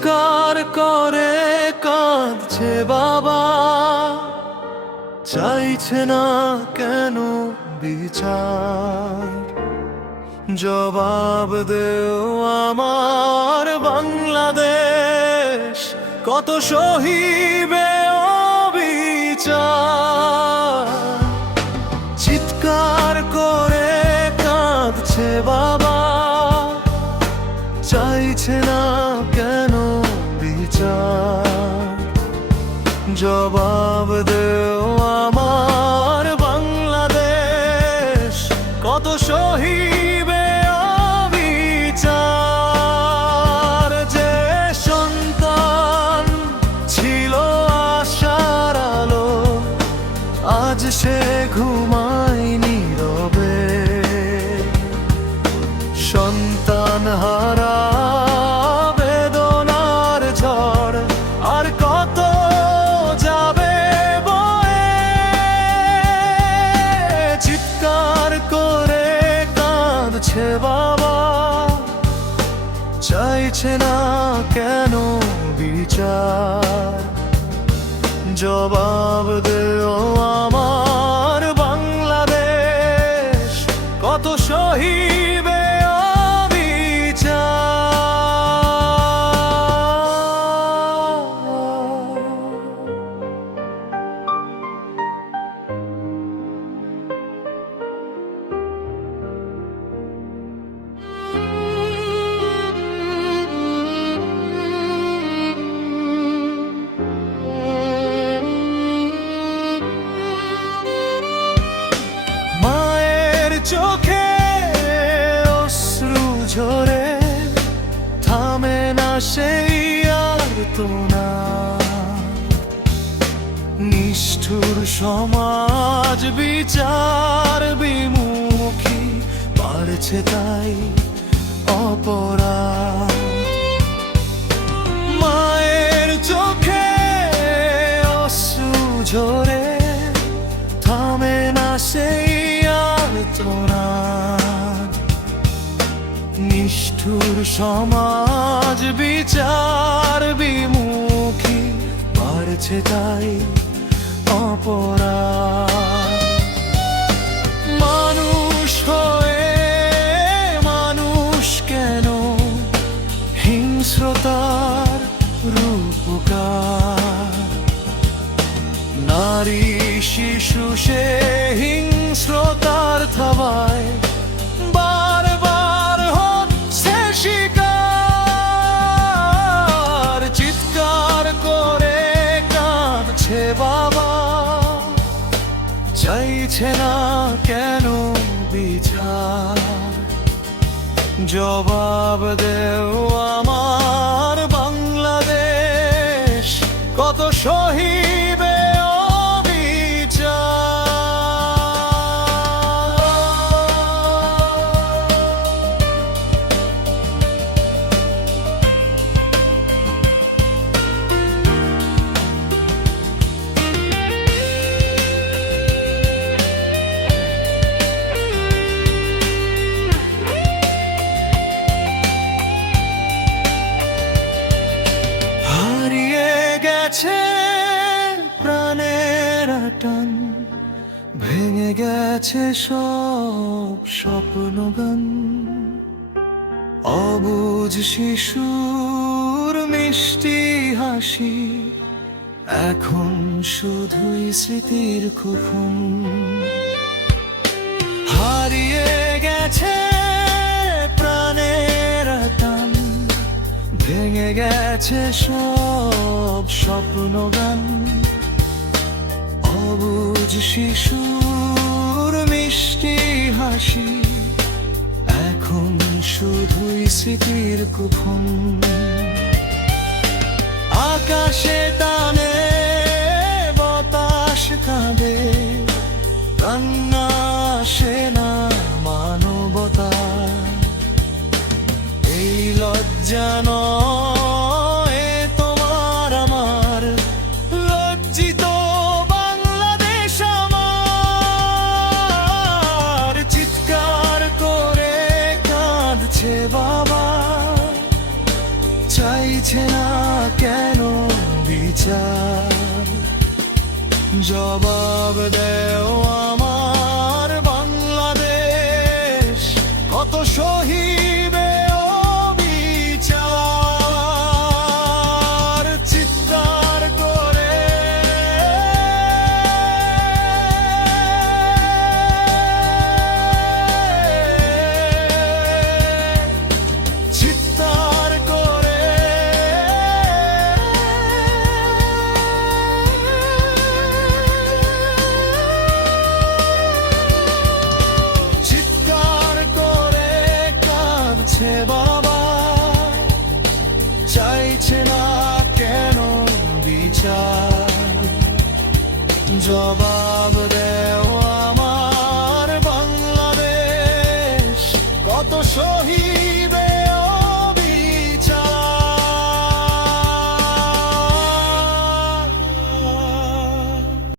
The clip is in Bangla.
চিৎকার করে কাঁদছে বাবা, চাইছে না কেন বিচার। জবাব দেও আমার বাংলাদেশ, কত সহিবে অবিচার। চিৎকার করে কাঁদছে বাবা, চাইছে না কেন বিচার। জবাব দেও আমার বাংলাদেশ, কত সহিবে অবিচার। যে সন্তান ছিল আশার আলো, আজ সে ঘুমায় নীরবে। সন্তান হারা বেদনার ঝড় আর কত যাবে বয়ে। চিৎকার করে কাঁদছে বাবা, চাইছে না কেন বিচার। জবাব দেও আমার বাংলাদেশ, কত সহিবে চোখে অশ্রু ঝরে, থামে না সেই আর্তনা। নিষ্ঠুর সমাজ বিচার বিমুখী, বাড়ছে তাই অপরাধ। মায়ের চোখে অশ্রু ঝরে, থামে না সেই নিষ্ঠুর সমাজ বিচার বিমুখী, বাড়ছে তাই অপরাধ। মানুষ হয়ে মানুষ কেন হিংস্রতার রূপকার। নারী শিশু সে হিংস্রতার থাবায় বারবার হচ্ছে শিকার। চিৎকার করে কাঁদছে বাবা, চাইছে না কেন বিচার। জবাব দেও আমার বাংলাদেশ, কত সহিবে প্রাণের টান। ভেঙে গেছে সব স্বপ্নগান, অবুঝ শিশুর মিষ্টি হাসি এখন শুধুই স্মৃতির খোকন। হারিয়ে গেছে প্রাণের টান, ভেঙে গেছে সব স্বপ্নগান, অবুঝ শিশুর মিষ্টি হাসি এখন শুধুই স্মৃতির কুফন। আকাশে টানে বাতাস কাঁদে, কান্না আসে না মানবতা। এই লজ্জা নয় তোমার আমার, লজ্জিত বাংলাদেশ আমার। চিৎকার করে কাঁদছে বাবা, চাইছে না বিচার। জবাব দেও আমার বাংলাদেশ, কত সহিবে অবিচার। চিৎকার করে চিৎকার করে চিৎকার করে কাঁদছে বাবা, চাইছে না কেন বিচার। জবাব